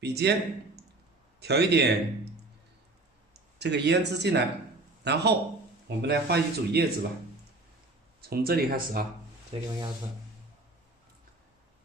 笔尖调一点这个胭脂进来，然后我们来画一组叶子吧。从这里开始啊，这个地方压出来，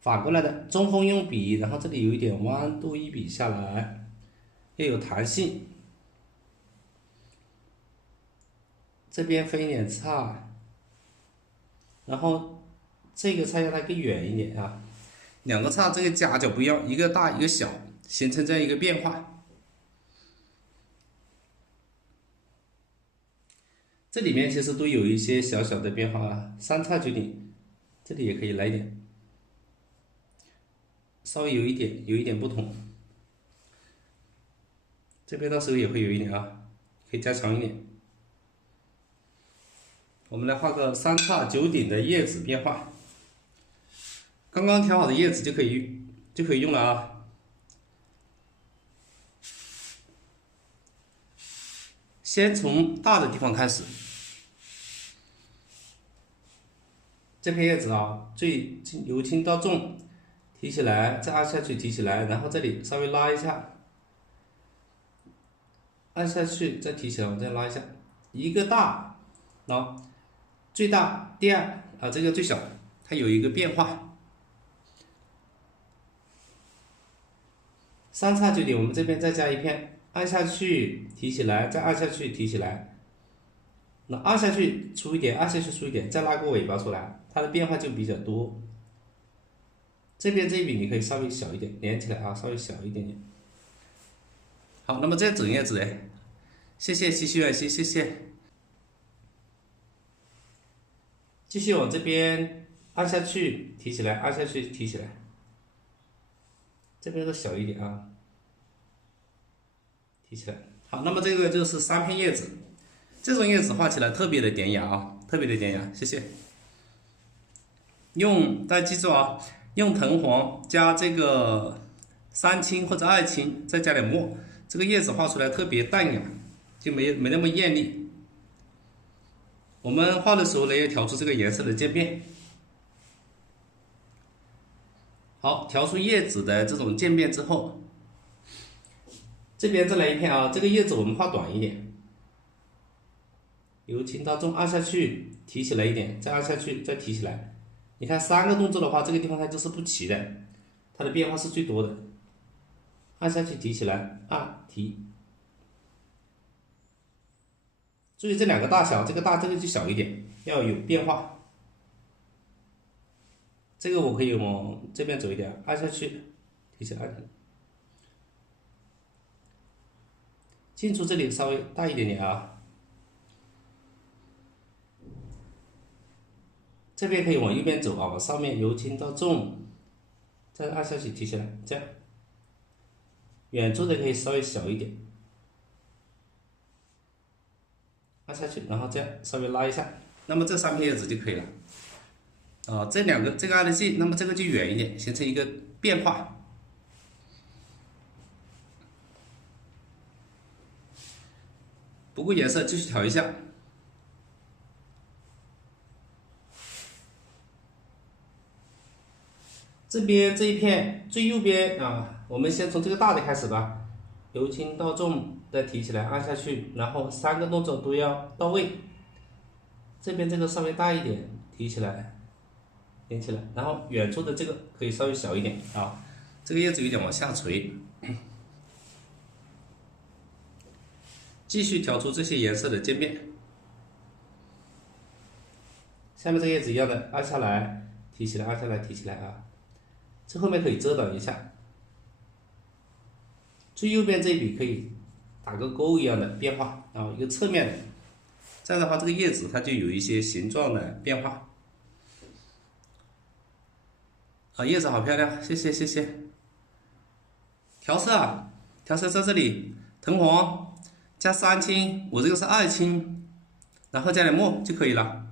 反过来的，中锋用笔，然后这里有一点弯度，一笔下来，要有弹性。这边分一点叉，然后这个叉让它更远一点啊。两个叉这个夹角不一样，一个大一个小，形成这样一个变化。这里面其实都有一些小小的变化啊，三叉九顶，这里也可以来一点，稍微有一点不同。这边到时候也会有一点啊，可以加强一点。我们来画个三叉九顶的叶子变化。刚刚调好的叶子就可以用了啊。先从大的地方开始，这片叶子啊，由轻到重，提起来，再按下去，提起来，然后这里稍微拉一下，按下去，再提起来，我再拉一下，一个大，然后最大，第二啊，这个最小，它有一个变化。三叉九顶，我们这边再加一片，按下去，提起来，再按下去，提起来。那按下去粗一点，按下去粗一点，再拉个尾巴出来，它的变化就比较多。这边这一笔你可以稍微小一点，连起来啊，稍微小一点点。好，那么这整叶子哎，谢谢继续谢谢。继续往这边按下去，提起来，按下去，提起来。这边都小一点啊，提起来。好，那么这个就是三片叶子，这种叶子画起来特别的典雅啊，特别的典雅，谢谢。大家记住啊，用藤黄加这个三青或者二青，再加点墨，这个叶子画出来特别淡雅，就没那么艳丽。我们画的时候呢，要调出这个颜色的渐变。好，调出叶子的这种渐变之后，这边再来一片啊，这个叶子我们画短一点，由轻到重，按下去，提起来一点，再按下去，再提起来。你看三个动作的话，这个地方它就是不齐的，它的变化是最多的。按下去，提起来，按提。注意这两个大小，这个大，这个就小一点，要有变化。这个我可以往这边走一点，按下去，提起来，进出这里稍微大一点点啊。这边可以往右边走啊，往上面由轻到重，再按下去，提起来，这样。远处的可以稍微小一点，按下去，然后这样稍微拉一下，那么这三片叶子就可以了。这两个这个按的近，那么这个就远一点，形成一个变化。不顾颜色继续调一下。这边这一片最右边啊，我们先从这个大的开始吧，由轻到重，再提起来，按下去，然后三个动作都要到位。这边这个稍微大一点，提起来。连起来，然后远处的这个可以稍微小一点啊，这个叶子有点往下垂。继续调出这些颜色的渐变。下面这个叶子一样的，按下来，提起来，按下来，提起来啊。这后面可以遮挡一下。最右边这一笔可以打个勾一样的变化啊，一个侧面的，这样的话这个叶子它就有一些形状的变化。叶子好漂亮，谢谢谢谢。调色啊，调色在这里，藤黄加三青，我这个是二青，然后加点墨就可以了。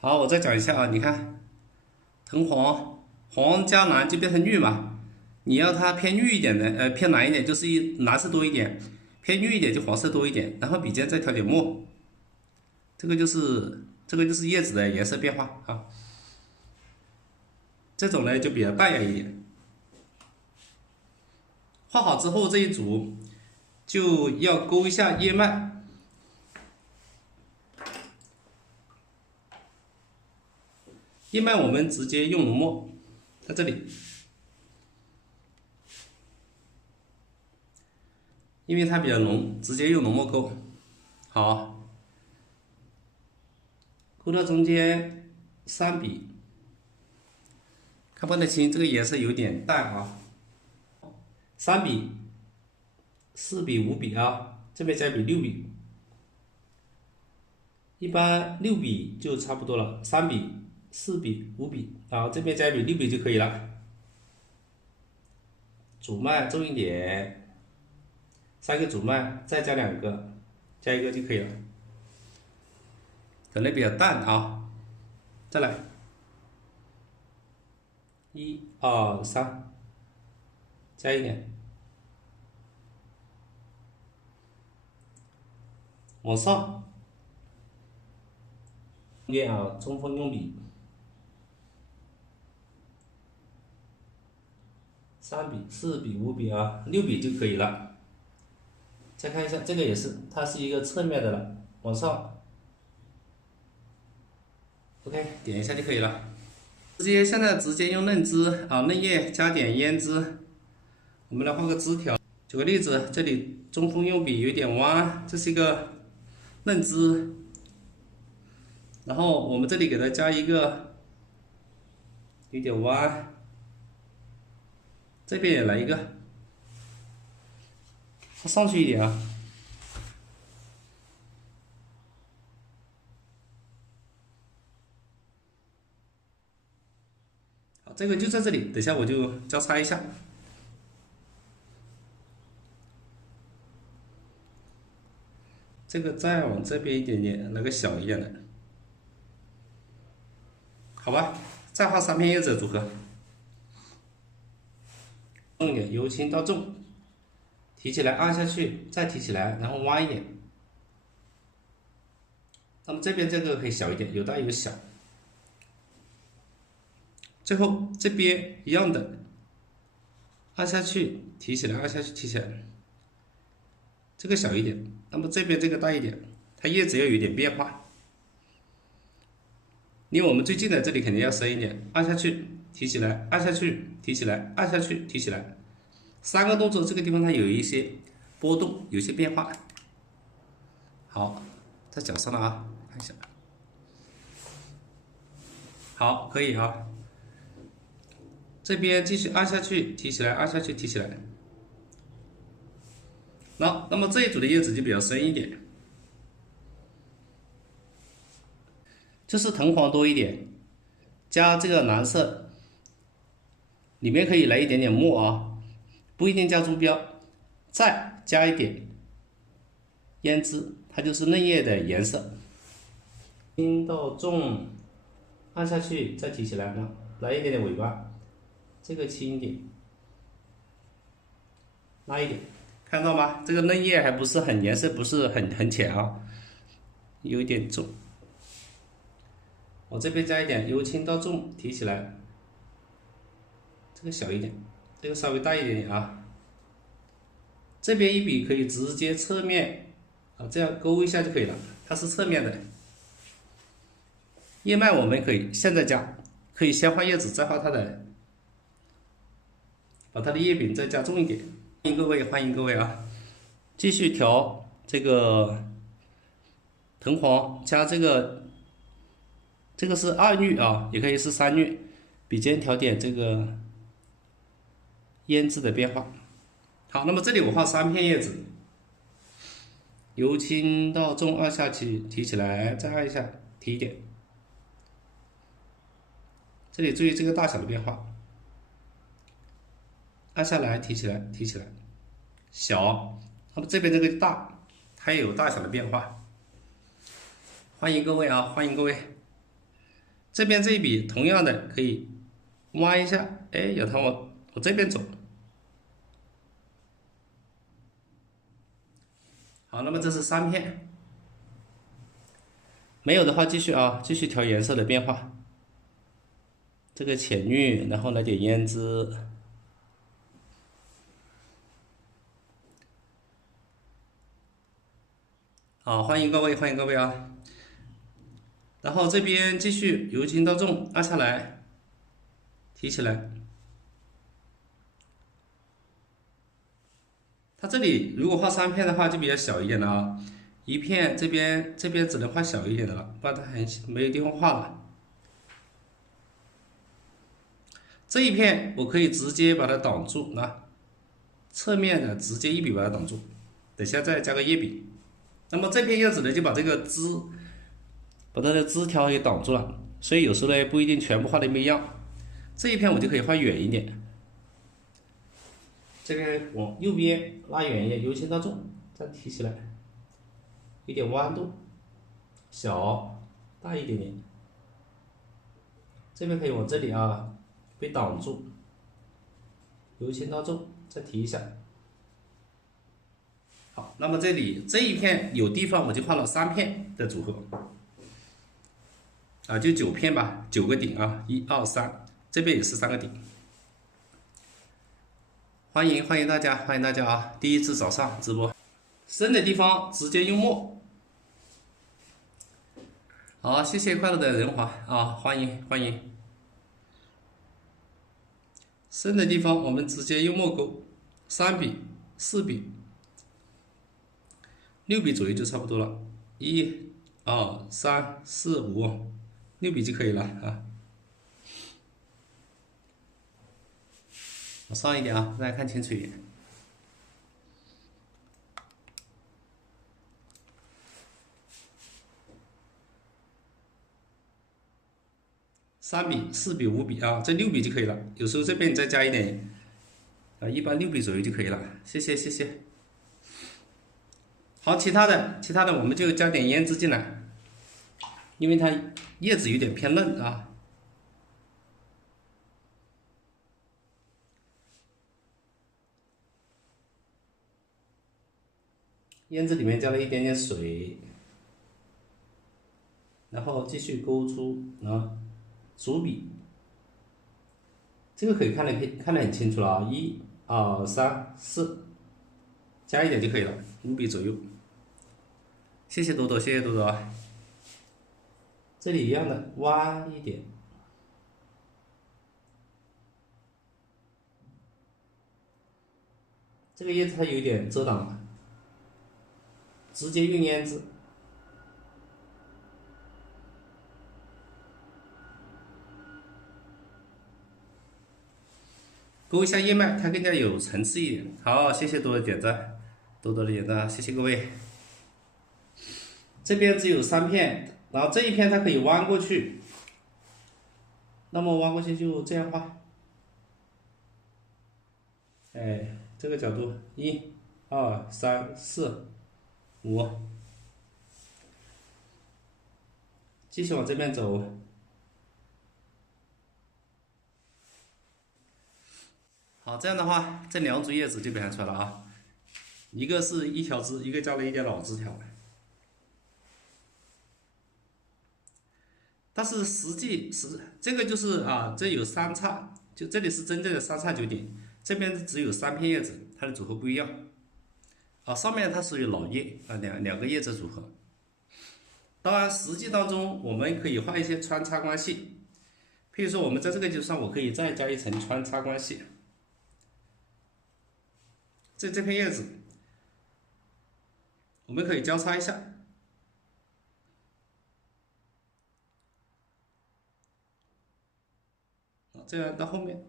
好，我再讲一下啊，你看，藤黄黄加蓝就变成绿嘛，你要它偏绿一点的，偏蓝一点就是蓝色多一点，偏绿一点就黄色多一点，然后笔尖再调点墨。这个就是这个就是叶子的颜色变化啊。这种呢就比较淡雅一点。画好之后，这一组就要勾一下叶脉。叶脉我们直接用浓墨，在这里，因为它比较浓，直接用浓墨勾。好，勾到中间3笔，看不得清，这个颜色有点淡啊。3笔、4笔、5笔啊，这边加一笔6笔，一般6笔就差不多了。3笔、4笔、5笔，然后这边加一笔6笔就可以了。主脉重一点，3个主脉，再加2个，加1个就可以了。可能比较淡啊，再来，1、2、3，加一点，往上，练啊，中锋用笔。3笔、4笔、5笔啊，6笔就可以了。再看一下，这个也是，它是一个侧面的了，往上 ，OK， 点一下就可以了。现在直接用嫩枝啊，嫩叶加点胭脂，我们来画个枝条。举个例子，这里中锋用笔有点弯，这是一个嫩枝，然后我们这里给它加一个有点弯。这边也来一个，上去一点啊。好，这个就在这里，等下我就交叉一下。这个再往这边一点点，来个小一点的，好吧？再画3片叶子的组合。重一点，由轻到重，提起来按下去，再提起来，然后弯一点。那么这边这个可以小一点，有大有小。最后这边一样的，按下去，提起来，按下去，提起来。这个小一点，那么这边这个大一点，它叶子要有点变化。离我们最近的这里肯定要深一点，按下去，提起来，按下去，提起来，按下去，提起来，3个动作，这个地方它有一些波动，有些变化。好，在脚上了啊，看一下。好，可以啊。这边继续按下去，提起来，按下去，提起来。那么这一组的叶子就比较深一点。这是藤黄多一点，加这个蓝色，里面可以来一点点墨啊，不一定加朱标，再加一点胭脂，它就是嫩叶的颜色。轻到重，按下去再提起来，来一点点尾巴，这个轻一点，拉一点，看到吗？这个嫩叶还不是很颜色不是很浅啊，有点重。我这边加一点，由轻到重，提起来，这个小一点，这个稍微大一点点啊。这边一笔可以直接侧面啊，这样勾一下就可以了，它是侧面的。叶脉我们可以现在加，可以先画叶子，再画它的，把它的叶柄再加重一点。欢迎各位，欢迎各位啊！继续调这个藤黄，加这个是2律啊，也可以是3律，笔尖调点这个胭脂的变化。好，那么这里我画3片叶子，由轻到重按下去，提起来，再按一下，提一点。这里注意这个大小的变化，按下来，提起来，提起来，小。那么这边这个大，它也有大小的变化。欢迎各位啊，欢迎各位。这边这一笔同样的可以弯一下，哎，让它往这边走。好，那么这是3片。没有的话继续啊，继续调颜色的变化。这个浅绿，然后来点胭脂。好，欢迎各位，欢迎各位啊！然后这边继续由轻到重按下来，提起来。它这里如果画3片的话，就比较小一点了啊，一片这边只能画小一点的了，不然它没有地方画了。这一片我可以直接把它挡住啊，侧面的直接一笔把它挡住，等下再加个叶笔。那么这片叶子呢，就把这个枝，把它的枝条给挡住了，所以有时候呢不一定全部画的一模一样。这一片我就可以画远一点，这边往右边拉远一点，由轻到重，再提起来，有点弯度，小大一点点。这边可以往这里啊，被挡住，由轻到重，再提一下。好，那么这里这一片有地方我就画了3片的组合，啊，就9片吧，9个顶啊，1、2、3，这边也是3个顶。欢迎大家，欢迎大家啊！第一次早上直播，深的地方直接用墨。好，谢谢快乐的仁华啊，欢迎。深的地方我们直接用墨勾，3笔、4笔、6笔左右就差不多了。1、2、3、4、5，6笔就可以了啊。我上一点啊，大家看清楚一点。3笔、4笔、5笔啊，这6笔就可以了。有时候这边你再加一点啊，一般6笔左右就可以了。谢谢。好，其他的我们就加点胭脂进来，因为它叶子有点偏嫩啊。胭脂里面加了一点点水，然后继续勾出啊，主笔，这个可以看得很清楚了啊，1、2、3、4，加一点就可以了，5笔左右。谢谢多多啊。这里一样的弯一点，这个叶子它有点遮挡了，直接用胭脂。勾一下叶脉，它更加有层次一点。好，谢谢多多的点赞，谢谢各位。这边只有3片，然后这一片它可以弯过去，那么弯过去就这样画。哎，这个角度1、2、3、4、5，继续往这边走。好，这样的话，这2组叶子就表现出来了啊。一个是一条枝，一个加了一点老枝条。但是实际这个就是啊，这有3叉，就这里是真正的3叉9点，这边只有3片叶子，它的组合不一样。啊，上面它是有老叶啊，两个叶子组合。当然，实际当中我们可以画一些穿插关系，譬如说我们在这个基础上，我可以再加一层穿插关系。这片叶子，我们可以交叉一下。这样到后面，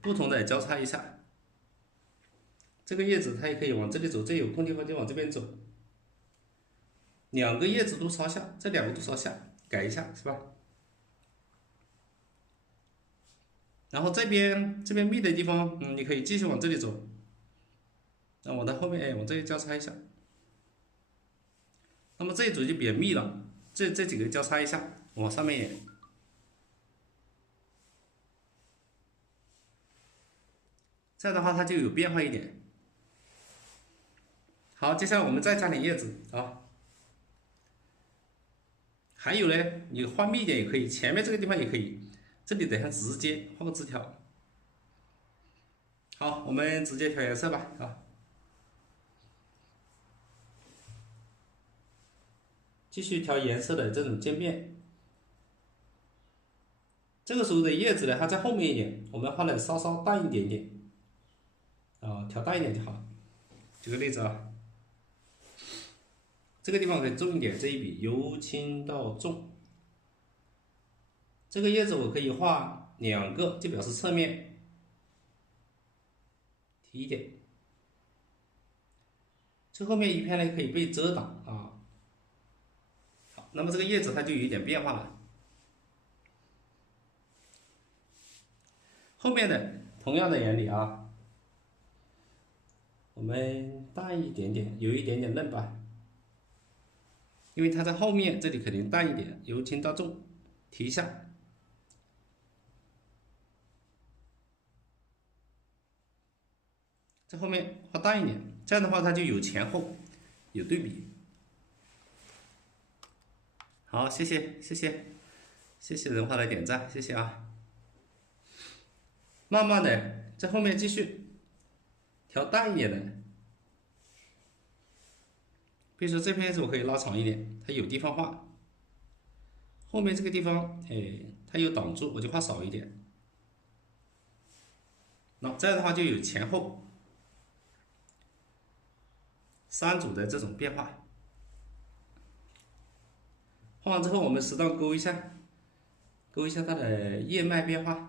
不同的交叉一下。这个叶子它也可以往这里走，这有空地方就往这边走。2个叶子都朝下，这2个都朝下，改一下是吧？然后这边密的地方，你可以继续往这里走。那往它后面，往这里交叉一下。那么这一组就比较密了，这几个交叉一下，往上面也。这样的话它就有变化一点。好，接下来我们再加点叶子啊。还有呢，你画密一点也可以，前面这个地方也可以，这里等下直接画个枝条。好，我们直接调颜色吧啊。继续调颜色的这种渐变。这个时候的叶子呢，它在后面一点，我们画的稍稍淡一点点，啊，调淡一点就好。举个例子啊，这个地方可以重一点，这一笔由轻到重。这个叶子我可以画2个，就表示侧面提一点。这后面一片呢可以被遮挡啊。好，那么这个叶子它就有一点变化了。后面的同样的原理啊，我们淡一点点，有一点点嫩吧，因为它在后面，这里肯定淡一点，由轻到重，提一下。在后面画淡一点，这样的话它就有前后，有对比。好，谢谢人画的点赞，谢谢啊。慢慢的在后面继续调淡一点的，比如说这片叶子我可以拉长一点，它有地方画。后面这个地方，哎，它有挡住，我就画少一点。那这样的话就有前后3组的这种变化。画完之后，我们适当勾一下它的叶脉变化。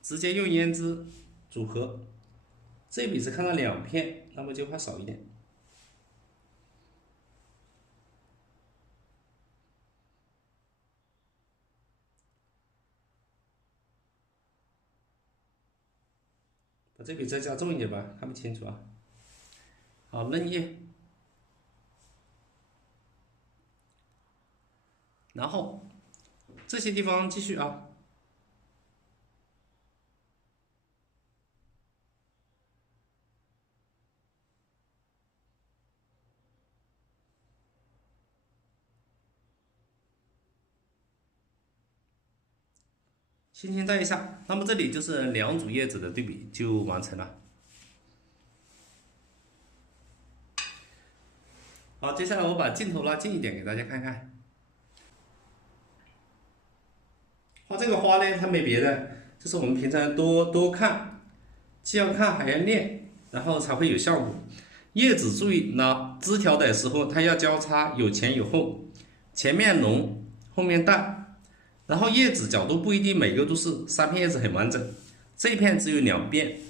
直接用胭脂组合，这笔是看到2片，那么就画少一点。把这笔再加重一点吧，看不清楚啊。好，嫩叶，然后这些地方继续啊。轻轻带一下，那么这里就是2组叶子的对比就完成了。好，接下来我把镜头拉近一点给大家看看。画这个花呢，它没别的，就是我们平常多看，既要看还要练，然后才会有效果。叶子注意拿枝条的时候，它要交叉，有前有后，前面浓，后面淡。然后叶子角度不一定每个都是3片叶子很完整，这一片只有2片，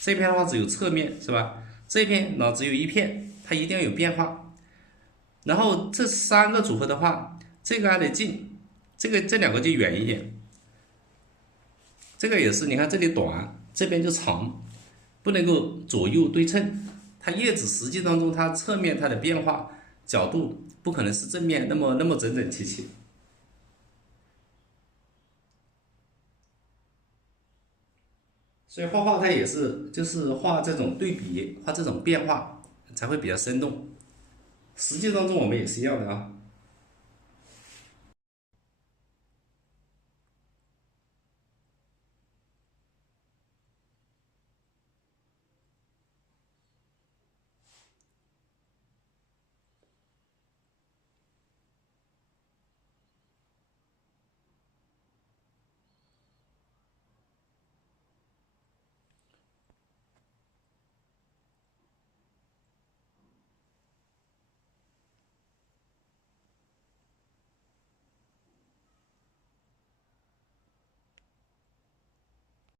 这一片的话只有侧面，是吧？这一片只有1片，它一定要有变化。然后这3个组合的话，这个挨得近，这2个就远一点。这个也是，你看这里短，这边就长，不能够左右对称。它叶子实际当中，它侧面它的变化角度不可能是正面那么整整齐齐。所以画画它也是，就是画这种对比，画这种变化才会比较生动。实际当中我们也是一样的啊。